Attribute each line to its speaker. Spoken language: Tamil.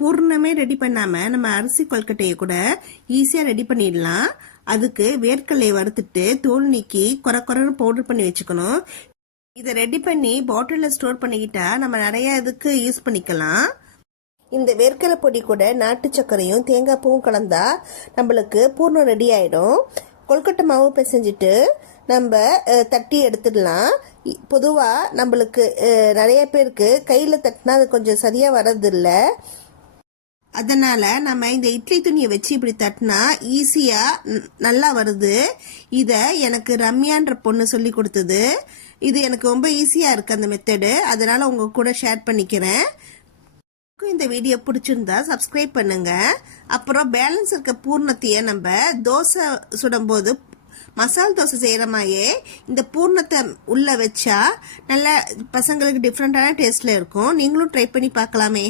Speaker 1: பூர்ணமே ரெடி பண்ணாம நம்ம அரிசி கொல்கட்டையை கூட ஈஸியா ரெடி பண்ணிடலாம். அதுக்கு வேர்க்கடலையை வறுத்துட்டு தோல் நீக்கி குறை குறைன்னு பவுடர் பண்ணி வச்சுக்கணும். இதை ரெடி பண்ணி பாட்டிலில் ஸ்டோர் பண்ணிக்கிட்டா நம்ம நிறைய இதுக்கு யூஸ் பண்ணிக்கலாம். இந்த வேர்க்கடலை பொடி கூட நாட்டு சர்க்கரையும் தேங்காய் பூவும் கலந்தா நம்மளுக்கு பூர்ணம் ரெடி ஆயிடும். கொல்கட்டை மாவு பிசைஞ்சிட்டு நம்ம தட்டி எடுத்துடலாம். பொதுவாக நம்மளுக்கு நிறைய பேருக்கு கையில் தட்டினா அது கொஞ்சம் சரியாக வர்றதில்லை. அதனால் நம்ம இந்த இட்லி துணியை வச்சு இப்படி தட்டினா ஈஸியாக நல்லா வருது. இதை எனக்கு ரம்யான்ற பொண்ணு சொல்லி கொடுத்தது. இது எனக்கு ரொம்ப ஈஸியாக இருக்குது அந்த மெத்தடு அதனால் உங்கள் கூட ஷேர் பண்ணிக்கிறேன். இந்த வீடியோ பிடிச்சிருந்தா சப்ஸ்கிரைப் பண்ணுங்க. அப்புறம் பேலன்ஸ் இருக்க பூர்ணத்தையே நம்ம தோசை சுடும்போது மசால் தோசை செய்கிற மாதிரியே இந்த பூர்ணத்தை உள்ளே வச்சா நல்ல பசங்களுக்கு டிஃப்ரெண்ட்டான டேஸ்ட்டில் இருக்கும். நீங்களும் ட்ரை பண்ணி பார்க்கலாமே.